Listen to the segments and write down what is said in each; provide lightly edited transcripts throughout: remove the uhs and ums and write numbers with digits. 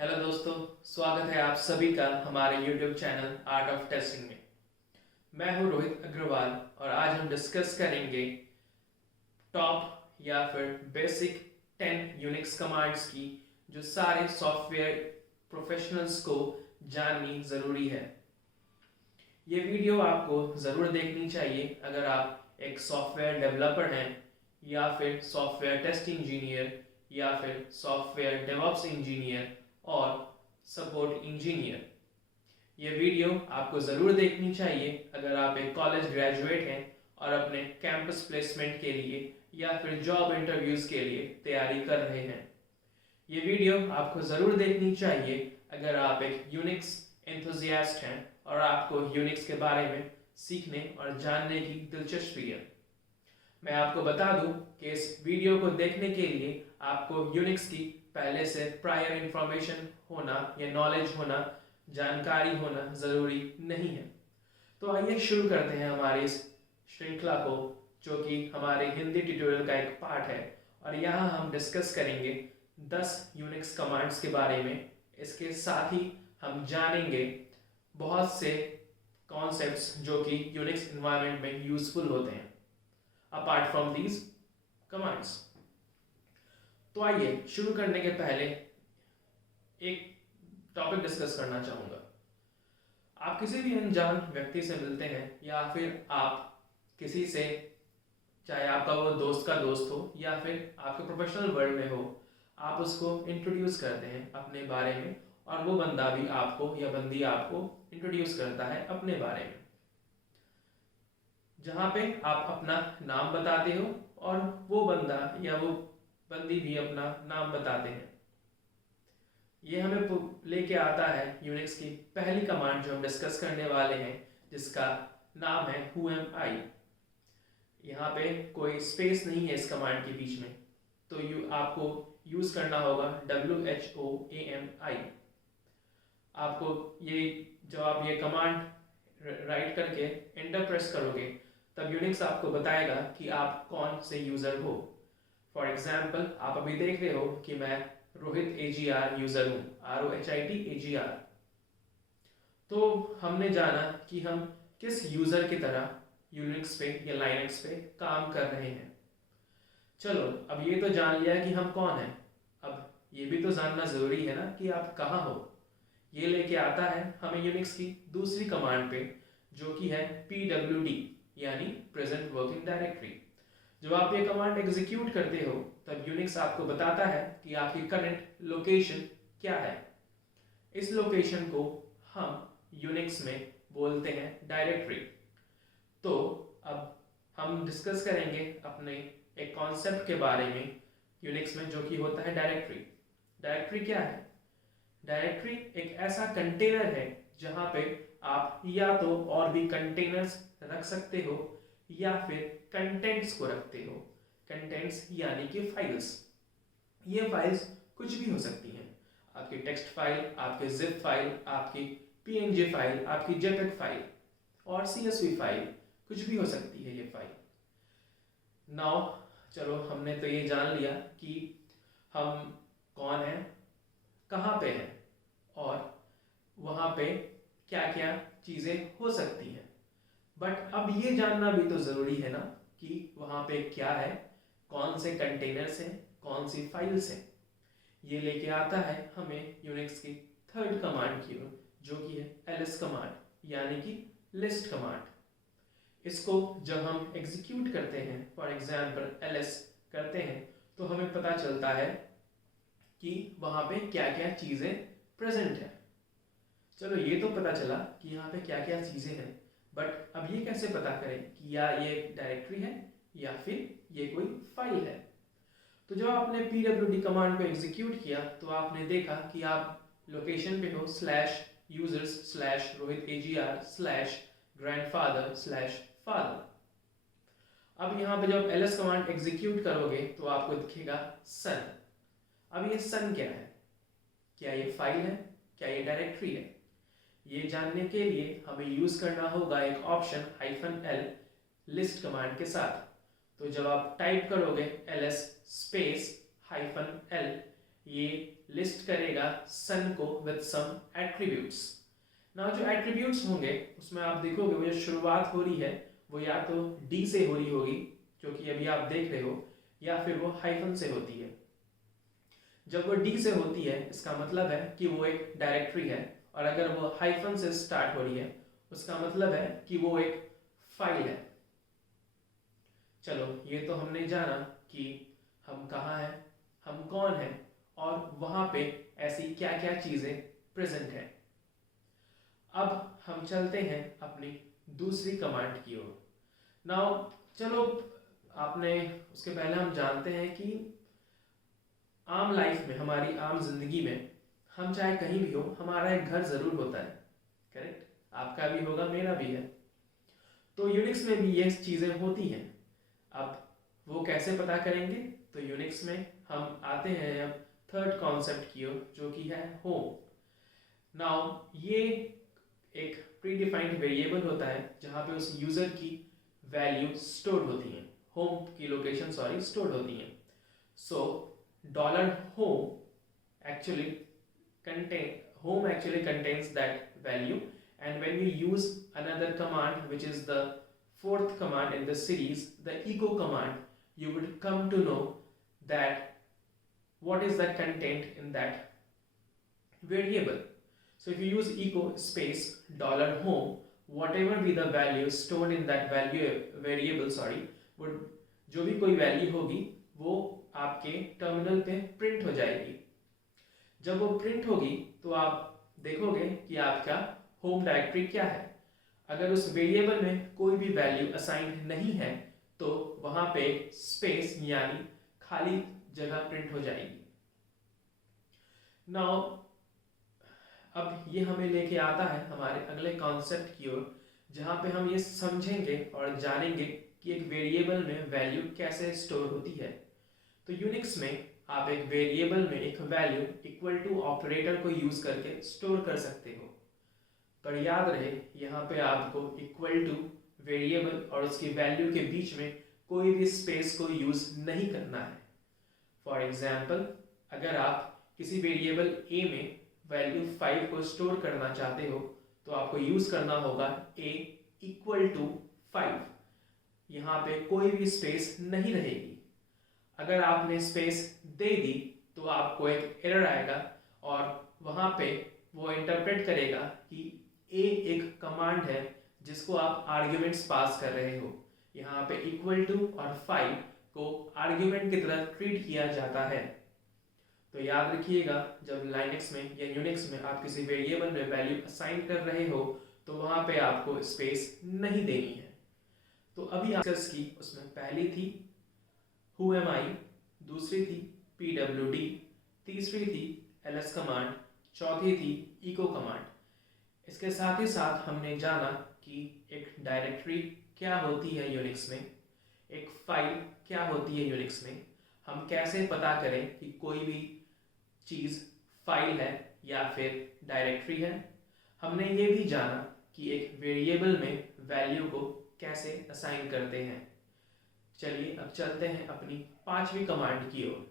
Hello दोस्तों, स्वागत है आप सभी का हमारे YouTube channel art of testing में। मैं हूं रोहित अग्रवाल और आज हम डिस्कस करेंगे टॉप या फिर बेसिक 10 यूनिक्स कमांड्स की जो सारे सॉफ्टवेयर प्रोफेशनल्स को जाननी ज़रूरी है। ये वीडियो आपको ज़रूर देखनी चाहिए अगर आप एक सॉफ्टवेयर डेवलपर हैं या फिर सॉफ्टवेयर टेस्ट इंजीनियर या फिर सॉफ्टवेयर डेवऑप्स इंजीनियर और सपोर्ट इंजीनियर। ये वीडियो आपको ज़रूर देखनी चाहिए अगर आप एक कॉलेज ग्रेजुएट हैं और अपने कैंपस प्लेसमेंट के लिए या फिर जॉब इंटरव्यूज़ के लिए तैयारी कर रहे हैं। ये वीडियो आपको ज़रूर देखनी चाहिए अगर आप एक यूनिक्स एंथुसियास्ट हैं और आपको यूनिक्स के बारे में सीखने और जानने की दिलचस्पी है। मैं आपको बता दूं कि इस वीडियो को देखने के लिए आपको यूनिक्स की पहले से प्रायर इंफॉर्मेशन होना या नॉलेज होना, जानकारी होना ज़रूरी नहीं है। तो आइए शुरू करते हैं हमारी इस श्रृंखला को, जो कि हमारे हिंदी ट्यूटोरियल का एक पार्ट है और यहाँ हम डिस्कस करेंगे 10 यूनिक्स कमांड्स के बारे में। इसके साथ ही हम जानेंगे बहुत से कॉन्सेप्ट्स जो कि यूनिक्स इन्वायरमेंट में यूजफुल होते हैं अपार्ट फ्रॉम दीज कमांड्स। तो आइए शुरू करने के पहले एक टॉपिक डिस्कस करना चाहूँगा। आप किसी भी अनजान व्यक्ति से मिलते हैं या फिर आप किसी से, चाहे आपका वो दोस्त का दोस्त हो या फिर आपके प्रोफेशनल वर्ल्ड में हो, आप उसको इंट्रोड्यूस करते हैं अपने बारे में और वो बंदा भी आपको या बंदी आपको इंट्रोड्यूस करता है अपने बारे में, जहाँ पे आप अपना नाम बताते हो और वो बंदा या वो बंदी भी अपना नाम बताते हैं। ये हमें लेके आता है यूनिक्स की पहली कमांड जो हम डिस्कस करने वाले हैं, जिसका नाम है Who am I। यहाँ पे कोई स्पेस नहीं है इस कमांड के बीच में, तो आपको यूज करना होगा WHOAMI। आपको ये जब आप ये कमांड राइट करके एंटर प्रेस करोगे तब यूनिक्स आपको बताएगा कि आप कौन से यूजर हो। फॉर एग्जाम्पल, आप अभी देख रहे हो कि मैं रोहित AGR यूजर हूँ, ROHIT AGR। तो हमने जाना कि हम किस यूजर की तरह यूनिक्स पे या लाइनक्स पे काम कर रहे हैं। चलो, अब ये तो जान लिया कि हम कौन हैं, अब ये भी तो जानना जरूरी है ना कि आप कहाँ हो। ये लेके आता है हमें यूनिक्स की दूसरी कमांड पे, जो कि है PWD यानी प्रेजेंट वर्किंग डायरेक्टरी। जब आप ये कमांड एग्जीक्यूट करते हो तब यूनिक्स आपको बताता है कि आपकी करंट लोकेशन क्या है। इस लोकेशन को हम यूनिक्स में बोलते हैं डायरेक्टरी। तो अब हम डिस्कस करेंगे अपने एक कॉन्सेप्ट के बारे में यूनिक्स में, जो कि होता है डायरेक्टरी। डायरेक्टरी क्या है? डायरेक्टरी एक ऐसा कंटेनर है जहां पे आप या तो और भी कंटेनर्स रख सकते हो या फिर कंटेंट्स को रखते हो। कंटेंट्स यानी कि फाइल्स। ये फाइल्स कुछ भी हो सकती हैं, आपकी टेक्स्ट फाइल, आपके जिप फाइल, आपकी PNG फाइल, आपकी JPEG फाइल और CSV फाइल, कुछ भी हो सकती है ये फाइल। नाउ चलो, हमने तो ये जान लिया कि हम कौन हैं, कहाँ पे हैं और वहाँ पे क्या क्या चीज़ें हो सकती हैं। बट अब ये जानना भी तो ज़रूरी है ना कि वहाँ पे क्या है, कौन से कंटेनर्स हैं, कौन सी फाइल्स हैं। ये लेके आता है हमें यूनिक्स की थर्ड कमांड की ओर, जो कि है ls कमांड यानी कि लिस्ट कमांड। इसको जब हम एग्जीक्यूट करते हैं, फॉर एग्जाम्पल ls करते हैं, तो हमें पता चलता है कि वहाँ पे क्या क्या चीज़ें प्रेजेंट है। चलो, ये तो पता चला कि यहाँ पे क्या क्या चीज़ें हैं, बट अब ये कैसे पता करें कि या ये डायरेक्टरी है या फिर ये कोई फाइल है। तो जब आपने PWD कमांड को एग्जीक्यूट किया तो आपने देखा कि आप लोकेशन पे हो /users/rohit AGR/grandfather/father। अब यहाँ पे जब ls कमांड एग्जीक्यूट करोगे तो आपको दिखेगा सन। अब ये सन क्या है? क्या ये फाइल है? क्या ये डायरेक्टरी है? ये जानने के लिए हमें यूज करना होगा एक ऑप्शन -l लिस्ट कमांड के साथ। तो जब आप टाइप करोगे ls स्पेस -l, ये लिस्ट करेगा सन को विद सम एट्रीब्यूट्स। ना जो एट्रीब्यूट्स होंगे उसमें आप देखोगे वो जो शुरुआत हो रही है वो या तो डी से हो रही होगी, जो कि अभी आप देख रहे हो, या फिर वो हाइफन से होती है। जब वो डी से होती है इसका मतलब है कि वो एक डायरेक्टरी है, और अगर वो हाइफन से स्टार्ट हो रही है उसका मतलब है कि वो एक फाइल है। चलो ये तो हमने जाना कि हम कहाँ हैं, हम कौन हैं, और वहाँ पे ऐसी क्या क्या चीज़ें प्रेजेंट हैं। अब हम चलते हैं अपनी दूसरी कमांड की ओर। नाउ चलो आपने उसके पहले हम जानते हैं कि आम लाइफ में, हमारी आम जिंदगी में, हम चाहे कहीं भी हो हमारा एक घर जरूर होता है, करेक्ट? आपका भी होगा, मेरा भी है। तो यूनिक्स में भी ये चीज़ें होती हैं। अब वो कैसे पता करेंगे? तो यूनिक्स में हम आते हैं अब थर्ड कॉन्सेप्ट की ओर, जो कि है होम। नाउ ये एक प्रीडिफाइंड वेरिएबल होता है जहाँ पे उस यूजर की वैल्यू स्टोर होती है, होम की लोकेशन स्टोर होती है। सो $home actually contains that value, and when you use another command, which is the fourth command in the series, the echo command, you would come to know that what is that content in that variable. So if you use echo space $home, whatever be the value stored in that variable would, जो भी कोई value होगी वो आपके terminal पे print हो जाएगी। जब वो प्रिंट होगी तो आप देखोगे कि आपका होम डायरेक्टरी क्या है। अगर उस वेरिएबल में कोई भी वैल्यू असाइंड नहीं है तो वहां पे स्पेस यानी खाली जगह प्रिंट हो जाएगी। नाउ अब ये हमें लेके आता है हमारे अगले कॉन्सेप्ट की ओर, जहाँ पे हम ये समझेंगे और जानेंगे कि एक वेरिएबल में वैल्यू कैसे स्टोर होती है। तो यूनिक्स में आप एक वेरिएबल में एक वैल्यू इक्वल टू ऑपरेटर को यूज करके स्टोर कर सकते हो, पर याद रहे यहाँ पे आपको इक्वल टू वेरिएबल और उसकी वैल्यू के बीच में कोई भी स्पेस को यूज नहीं करना है। फॉर एग्जाम्पल, अगर आप किसी वेरिएबल ए में वैल्यू 5 को स्टोर करना चाहते हो तो आपको यूज करना होगा a इक्वल टू 5। यहाँ पे कोई भी स्पेस नहीं रहेगी। अगर आपने स्पेस दे दी तो आपको एक एरर आएगा और वहाँ पे वो इंटरप्रेट करेगा कि a एक कमांड है जिसको आप आर्ग्यूमेंट्स पास कर रहे हो। यहाँ पे इक्वल टू और 5 को आर्ग्यूमेंट की तरह ट्रीट किया जाता है। तो याद रखिएगा, जब लाइनक्स में या यूनिक्स में आप किसी वेरिएबल में वैल्यू असाइन कर रहे हो तो वहां पे आपको स्पेस नहीं देनी है। तो अभी डिस्कस की उसमें पहली थी हु एम आई, दूसरी थी pwd, तीसरी थी ls कमांड, चौथी थी इको कमांड। इसके साथ ही साथ हमने जाना कि एक डायरेक्टरी क्या होती है यूनिक्स में, एक फाइल क्या होती है यूनिक्स में, हम कैसे पता करें कि कोई भी चीज़ फाइल है या फिर डायरेक्टरी है। हमने ये भी जाना कि एक वेरिएबल में वैल्यू को कैसे असाइन करते हैं। चलिए अब चलते हैं अपनी पांचवी कमांड की ओर।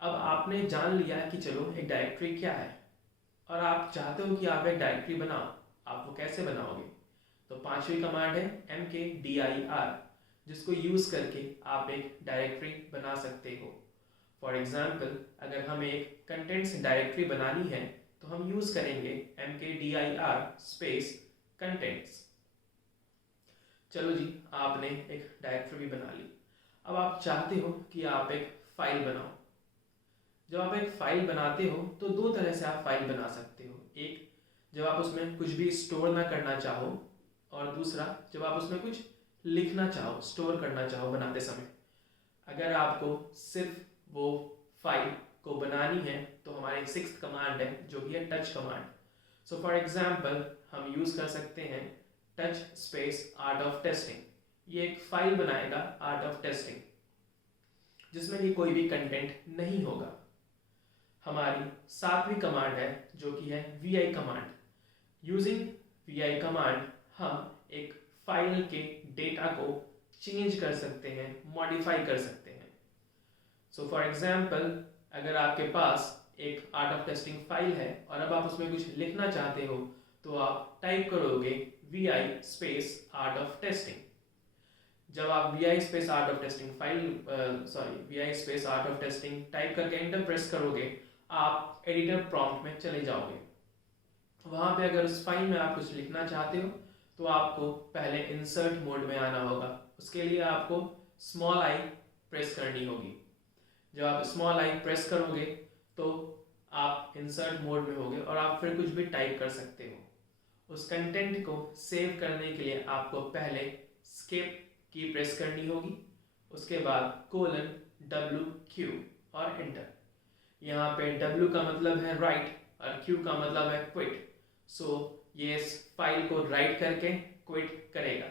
अब आपने जान लिया कि चलो एक डायरेक्टरी क्या है और आप चाहते हो कि आप एक डायरेक्टरी बनाओ, आप वो कैसे बनाओगे? तो पांचवी कमांड है mkdir, जिसको यूज करके आप एक डायरेक्टरी बना सकते हो। फॉर एग्जाम्पल, अगर हमें एक कंटेंट्स डायरेक्टरी बनानी है तो हम यूज करेंगे mkdir स्पेस कंटेंट्स। चलो जी, आपने एक डायरेक्टरी भी बना ली। अब आप चाहते हो कि आप एक फाइल बनाओ। जब आप एक फाइल बनाते हो तो दो तरह से आप फाइल बना सकते हो। एक, जब आप उसमें कुछ भी स्टोर ना करना चाहो, और दूसरा जब आप उसमें कुछ लिखना चाहो, स्टोर करना चाहो बनाते समय। अगर आपको सिर्फ वो फाइल को बनानी है तो हमारी सिक्स्थ कमांड है जो कि है touch command. So for example हम यूज कर सकते हैं touch space art of testing. ये एक फाइल बनाएगा आर्ट ऑफ टेस्टिंग, जिसमें कि कोई भी कंटेंट नहीं होगा। हमारी सातवीं कमांड है जो कि है vi command. Using vi command हम एक फाइल के डेटा को चेंज कर सकते हैं, मॉडिफाई कर सकते हैं। सो फॉर एग्जाम्पल, अगर आपके पास एक आर्ट ऑफ टेस्टिंग फाइल है और अब आप उसमें कुछ लिखना चाहते हो तो आप टाइप करोगे vi space art of testing. जब आप vi space art of testing vi space art of testing type करके एंटर प्रेस करोगे, आप एडिटर प्रॉम्प्ट में चले जाओगे। वहां पे अगर उस फाइल में आप कुछ लिखना चाहते हो तो आपको पहले इंसर्ट मोड में आना होगा। उसके लिए आपको स्मॉल आई प्रेस करनी होगी। जब आप स्मॉल आई प्रेस करोगे तो आप इंसर्ट मोड में होगे और आप फिर कुछ भी टाइप कर सकते हो। उस कंटेंट को सेव करने के लिए आपको पहले एस्केप की प्रेस करनी होगी, उसके बाद :WQ और एंटर। यहाँ पे W का मतलब है राइट और Q का मतलब है क्विट। सो ये इस फाइल को राइट करके क्विट करेगा।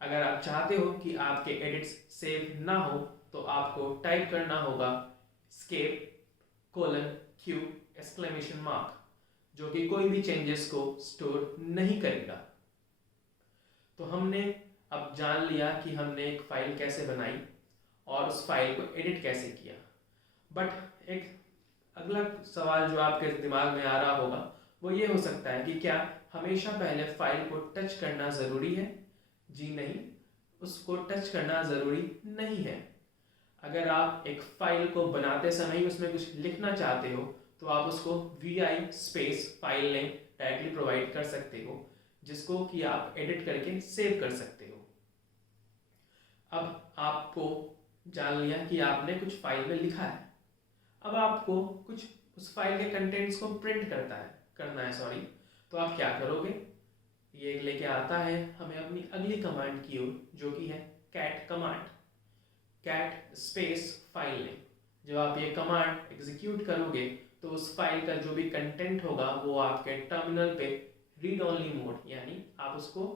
अगर आप चाहते हो कि आपके एडिट्स सेव ना हो तो आपको टाइप करना होगा escape :Q exclamation mark, जो कि कोई भी चेंजेस को स्टोर नहीं करेगा। तो हमने अब जान लिया कि हमने एक फाइल कैसे बनाई और उस फाइल को एडिट कैसे किया। बट एक अगला सवाल जो आपके दिमाग में आ रहा होगा वो ये हो सकता है कि क्या हमेशा पहले फाइल को टच करना ज़रूरी है? जी नहीं, उसको टच करना ज़रूरी नहीं है। अगर आप एक फाइल को बनाते समय उसमें कुछ लिखना चाहते हो तो आप उसको vi space file name directly provide कर सकते हो, जिसको कि आप एडिट करके सेव कर सकते हो। अब आपको जान लिया कि आपने कुछ फाइल में लिखा है। अब आपको कुछ उस फाइल के कंटेंट्स को प्रिंट करना है। तो आप क्या करोगे? ये लेके आता है हमें अपनी अगली कमांड की ओर, जो कि है cat command. Cat space file name. जब आप ये कमांड एग्जीक्यूट करोगे तो उस फाइल का जो भी कंटेंट होगा वो आपके टर्मिनल पे रीड ओनली मोड, यानी आप उसको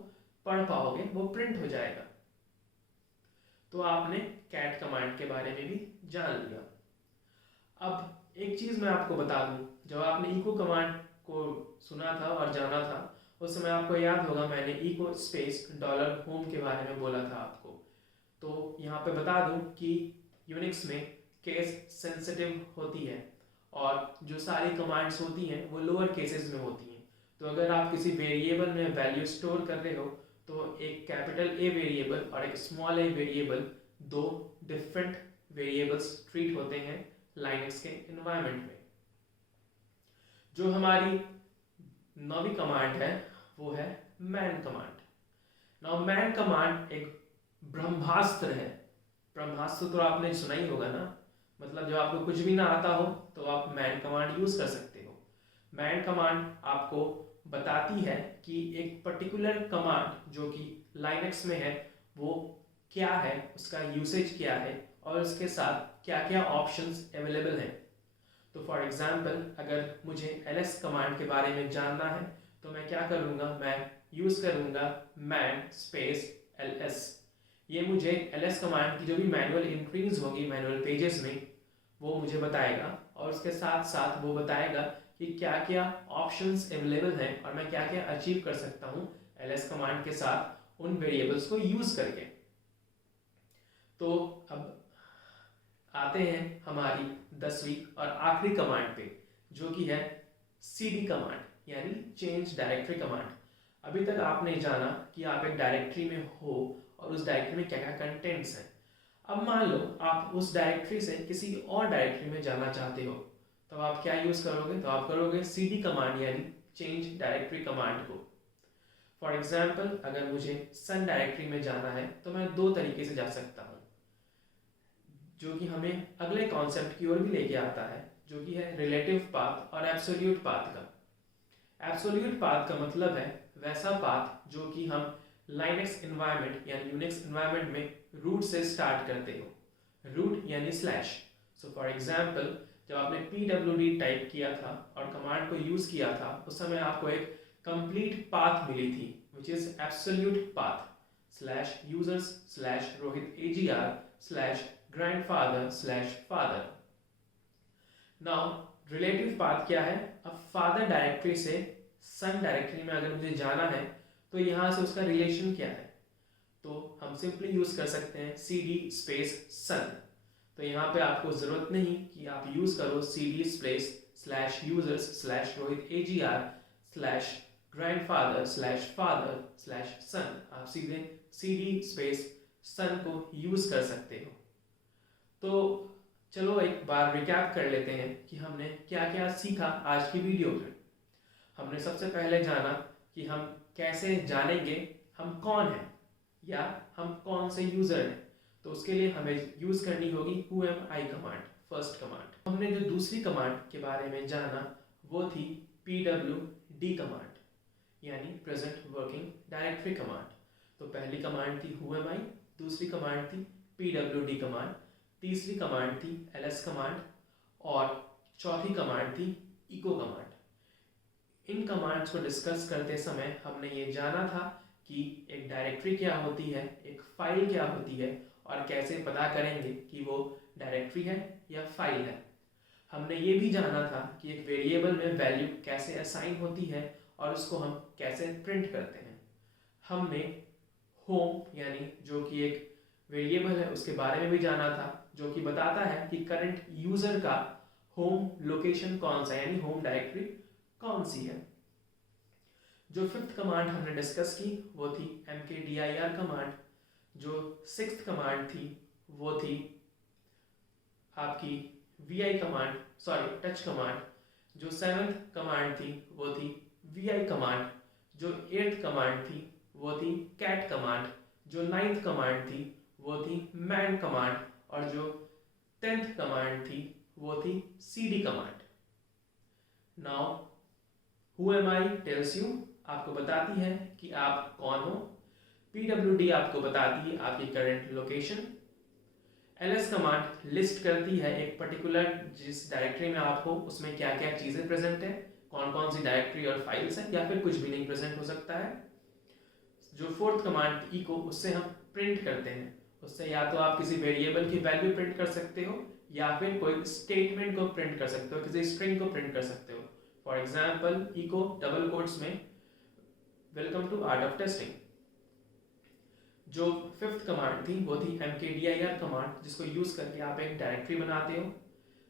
पढ़ पाओगे, वो प्रिंट हो जाएगा। तो आपने कैट कमांड के बारे में भी जान लिया। अब एक चीज मैं आपको बता दूं, जब आपने इको कमांड को सुना था और जाना था उस समय आपको याद होगा मैंने इको स्पेस $होम के बारे में बोला था आपको। तो यहाँ पे बता दूं कि यूनिक्स में केस सेंसिटिव होती है और जो सारी कमांड्स होती हैं वो लोअर केसेस में होती हैं। तो अगर आप किसी वेरिएबल में वैल्यू स्टोर कर रहे हो तो एक कैपिटल ए वेरिएबल और एक स्मॉल ए वेरिएबल, दो डिफरेंट वेरिएबल्स ट्रीट होते हैं लाइनक्स के एनवायरनमेंट में। जो हमारी नौवीं कमांड है वो है man command. Now man command एक ब्रह्मास्त्र है। ब्रह्मास्त्र तो आपने सुना ही होगा ना, मतलब जब आपको कुछ भी ना आता हो तो आप मैन कमांड यूज कर सकते हो। मैन कमांड आपको बताती है कि एक पर्टिकुलर कमांड जो कि लाइनक्स में है वो क्या है, उसका यूसेज क्या है और उसके साथ क्या क्या ऑप्शंस अवेलेबल हैं। तो फॉर एग्जांपल अगर मुझे ls कमांड के बारे में जानना है तो मैं क्या करूँगा, मैं यूज़ करूँगा man स्पेस ls। ये मुझे ls कमांड की जो भी मैनुअल एंट्रीज होगी मैनुअल पेजेस में वो मुझे बताएगा और उसके साथ साथ वो बताएगा कि क्या क्या ऑप्शंस अवेलेबल हैं और मैं क्या क्या अचीव कर सकता हूँ ls कमांड के साथ उन वेरिएबल्स को यूज़ करके। तो अब आते हैं हमारी 10वीं और आखिरी कमांड पे, जो कि है cd कमांड यानी चेंज डायरेक्टरी कमांड। अभी तक आपने जाना कि आप एक डायरेक्टरी में हो और उस डायरेक्टरी में क्या क्या कंटेंट्स हैं। अब मान लो आप उस डायरेक्टरी से किसी और डायरेक्टरी में जाना चाहते हो तो आप क्या यूज़ करोगे? तो आप करोगे cd कमांड यानी चेंज डायरेक्टरी कमांड को। फॉर एग्जाम्पल अगर मुझे सन डायरेक्टरी में जाना है तो मैं दो तरीके से जा सकता हूँ, जो कि हमें अगले कॉन्सेप्ट की ओर भी लेके आता है, जो कि है रिलेटिव पाथ और एब्सोल्यूट पाथ का। एब्सोल्यूट पाथ का मतलब है वैसा पाथ जो कि हम लाइनक्स एनवायरनमेंट यानी यूनिक्स एनवायरनमेंट में रूट से स्टार्ट करते हो। रूट यानी स्लैश। सो फॉर एग्जाम्पल जब आपने pwd टाइप किया था और कमांड को यूज किया था उस समय आपको एक कंप्लीट पाथ मिली थी which is absolute path /users/rohit_agr/grandfather/father। Now relative path क्या है? अब फादर डायरेक्टरी से सन डायरेक्टरी में अगर मुझे जाना है तो यहाँ से उसका रिलेशन क्या है? तो हम सिंपली यूज कर सकते हैं cd स्पेस सन। तो तो यहाँ पे आपको ज़रूरत नहीं कि आप यूज़ करो cd /users/rohitagr/grandfather/father/son। आप सीधे cd son को यूज़ कर सकते हो। तो चलो एक बार रिकैप कर लेते हैं कि हमने क्या क्या सीखा आज की वीडियो में। हमने सबसे पहले जाना कि हम कैसे जानेंगे हम कौन हैं या हम कौन से यूज़र हैं। तो उसके लिए हमें यूज़ करनी होगी whoami कमांड, फर्स्ट कमांड। हमने जो दूसरी कमांड के बारे में जाना वो थी pwd कमांड, यानी प्रेजेंट वर्किंग डायरेक्टरी कमांड। तो पहली कमांड थी whoami, दूसरी कमांड थी pwd कमांड, तीसरी कमांड थी ls कमांड और चौथी कमांड थी echo कमांड। इन कमांड्स को डिस्कस करते समय हमने ये जाना था कि एक डायरेक्टरी क्या होती है, एक फाइल क्या होती है और कैसे पता करेंगे कि वो डायरेक्टरी है या फाइल है। हमने ये भी जाना था कि एक वेरिएबल में वैल्यू कैसे असाइन होती है और उसको हम कैसे प्रिंट करते हैं। हमने होम यानी जो कि एक वेरिएबल है उसके बारे में भी जाना था, जो कि बताता है कि करंट यूजर का होम लोकेशन कौन सा, यानी होम डायरेक्टरी कौन सी है। जो फिफ्थ कमांड हमने डिस्कस की वो थी mkdir कमांड। जो सिक्स्थ कमांड थी वो थी आपकी vi कमांड, टच कमांड। जो सेवंथ कमांड थी वो थी vi कमांड। जो एट्थ कमांड थी वो थी cat कमांड। जो नाइन्थ कमांड थी वो थी man कमांड और जो 10th कमांड थी वो थी cd command. Now whoami tells you, आपको बताती है कि आप कौन हो। pwd आपको बताती है आपकी current location. ls command list करती है एक पर्टिकुलर जिस डायरेक्टरी में आप हो उसमें क्या क्या चीज़ें प्रेजेंट है, कौन कौन सी डायरेक्टरी और फाइल्स हैं, या फिर कुछ भी नहीं प्रेजेंट हो सकता है। जो फोर्थ कमांड echo, उससे हम प्रिंट करते हैं। उससे या तो आप किसी वेरिएबल की वैल्यू प्रिंट कर सकते हो या फिर कोई स्टेटमेंट को प्रिंट कर सकते हो, किसी स्ट्रिंग को प्रिंट कर सकते हो। For example echo double quotes में welcome to art of testing. जो फिफ्थ कमांड थी वो थी mkdir कमांड, जिसको यूज करके आप एक डायरेक्टरी बनाते हो।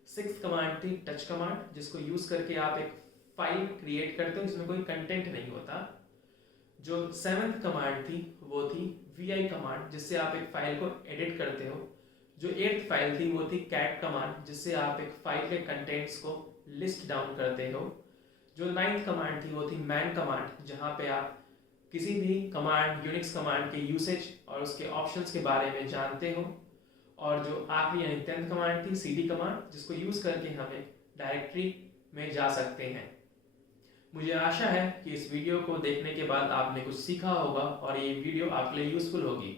सिक्स्थ कमांड थी टच कमांड, जिसको यूज करके आप एक फाइल क्रिएट करते हो जिसमें कोई कंटेंट नहीं होता। जो सेवंथ कमांड थी वो थी vi कमांड, जिससे आप एक फाइल को एडिट करते हो। जो एट्थ फाइल थी वो थी cat कमांड, जिससे आप एक फाइल के कंटेंट्स को लिस्ट डाउन करते हो। जो नाइन्थ कमांड थी वो थी man कमांड, जहाँ पे आप किसी भी कमांड, यूनिक्स कमांड के यूसेज और उसके ऑप्शंस के बारे में जानते हो। और जो आखिरी यानी 10th कमांड थी cd कमांड, जिसको यूज करके हम एक डायरेक्टरी में जा सकते हैं। मुझे आशा है कि इस वीडियो को देखने के बाद आपने कुछ सीखा होगा और ये वीडियो आपके लिए यूजफुल होगी।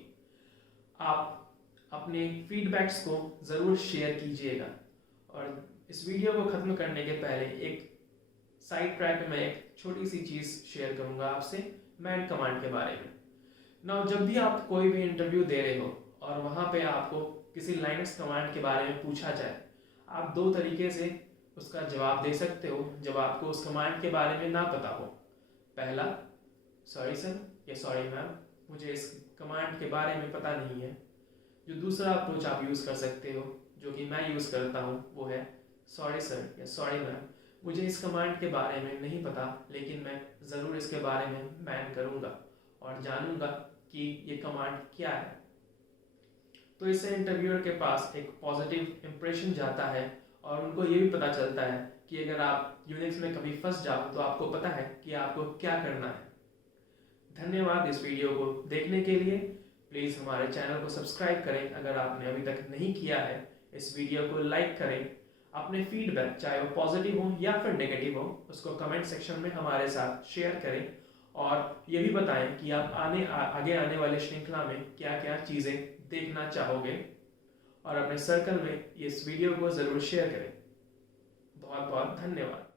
आप अपने फीडबैक्स को ज़रूर शेयर कीजिएगा। और इस वीडियो को ख़त्म करने के पहले एक साइड ट्रैक में मैं एक छोटी सी चीज़ शेयर करूंगा आपसे मैन कमांड के बारे में। नाउ जब भी आप कोई भी इंटरव्यू दे रहे हो और वहाँ पे आपको किसी लाइनक्स कमांड के बारे में पूछा जाए, आप दो तरीके से उसका जवाब दे सकते हो जब आपको उस कमांड के बारे में ना पता हो। पहला, सॉरी सर या सॉरी मैम, मुझे इस कमांड के बारे में पता नहीं है। जो दूसरा अप्रोच आप यूज़ कर सकते हो, जो कि मैं यूज़ करता हूँ, वो है सॉरी सर या सॉरी मैम, मुझे इस कमांड के बारे में नहीं पता, लेकिन मैं ज़रूर इसके बारे में मैन करूँगा और जानूँगा कि ये कमांड क्या है। तो इससे इंटरव्यूअर के पास एक पॉजिटिव इम्प्रेशन जाता है और उनको ये भी पता चलता है कि अगर आप यूनिक्स में कभी फंस जाओ तो आपको पता है कि आपको क्या करना है। धन्यवाद इस वीडियो को देखने के लिए। प्लीज़ हमारे चैनल को सब्सक्राइब करें अगर आपने अभी तक नहीं किया है। इस वीडियो को लाइक करें। अपने फीडबैक, चाहे वो पॉजिटिव हो या फिर नेगेटिव हो, उसको कमेंट सेक्शन में हमारे साथ शेयर करें और ये भी बताएं कि आप आगे आने वाले श्रृंखला में क्या क्या चीज़ें देखना चाहोगे और अपने सर्कल में इस वीडियो को ज़रूर शेयर करें। बहुत बहुत धन्यवाद।